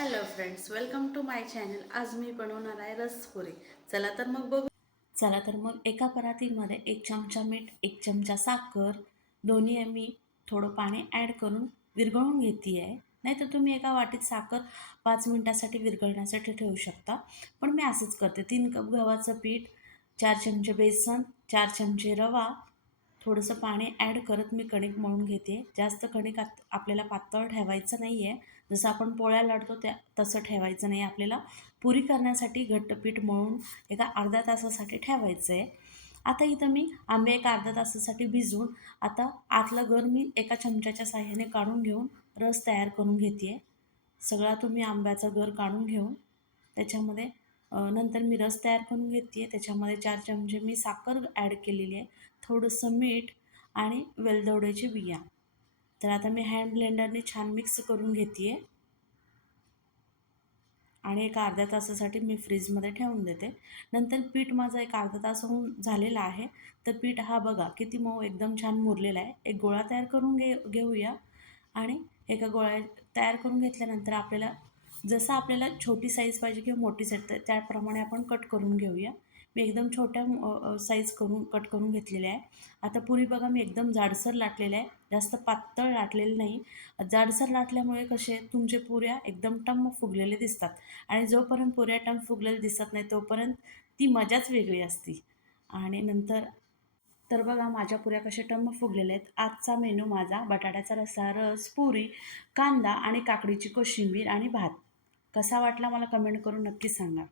Hello friends, welcome to my channel. आज मी बनवणार आहे रसपुरी. चला तर मग बघू. चला तर मग एका परातीमध्ये 1 चमचा मीठ, 1 चमचा साखर, दोन्ही मी थोडं पाणी ॲड करून विरघळून घेते आहे. नाहीतर तुम्ही एका वाटीत साखर 5 मिनिटासाठी विरघळण्यासाठी ठेवू शकता. पण मी असंच करते. 3 कप गव्हाचं पीठ, 4 चमचे बेसन, 4 चमचे रवा, थोडंसं पाणी ॲड करत मी कणिक मळून घेते. जास्त कणिक आपल्याला पातळ ठेवायचं नाही आहे. जसं आपण पोळ्या लाटतो तसं ठेवायचं नाही. आपल्याला पुरी करण्यासाठी घट्ट पीठ मळून एका अर्ध्या तासासाठी ठेवायचं आहे. आता इथं मी आंबे एका अर्ध्या तासासाठी भिजवून आता आतलं गर मी एका चमच्याच्या साहाय्याने काढून घेऊन रस तयार करून घेते आहे. सगळा तुम्ही आंब्याचा गर काढून घेऊन त्याच्यामध्ये नंतर मी रस तयार करून घेते आहे. त्याच्यामध्ये 4 चमचे मी साखर ॲड केलेली आहे, थोडंसं मीठ आणि वेलदोड्याची बिया. तर आता मी हँड ब्लेंडरने छान मिक्स करून घेते आहे आणि एका अर्ध्या तासासाठी मी फ्रीजमध्ये ठेवून देते. नंतर पीठ माझं एक अर्धा तास होऊन झालेलं आहे. तर पीठ हा बघा किती मऊ एकदम छान मुरलेला आहे. एक गोळा तयार करून घेऊया आणि एका गोळ्या तयार करून घेतल्यानंतर जसं आपल्याला छोटी साईज पाहिजे किंवा मोठी साईज तर त्याप्रमाणे आपण कट करून घेऊया. मी एकदम छोट्या साईज कट करून घेतलेल्या आहे. आता पुरी बघा मी एकदम जाडसर लाटलेल्या आहे, जास्त पातळ लाटलेलं नाही. जाडसर लाटल्यामुळे कसे तुमचे पुऱ्या एकदम टम्म फुगलेले दिसतात आणि जोपर्यंत पुऱ्या टम्म फुगलेले दिसत नाही तोपर्यंत ती मजाच वेगळी असते. आणि नंतर तर बघा माझ्या पुऱ्या कशा टम्म फुगलेल्या आहेत. आजचा मेनू माझा बटाट्याचा रस्सा, रस, पुरी, कांदा आणि काकडीची कोशिंबीर आणि भात. कसा वाटला मला कमेंट करून नक्की सांगा.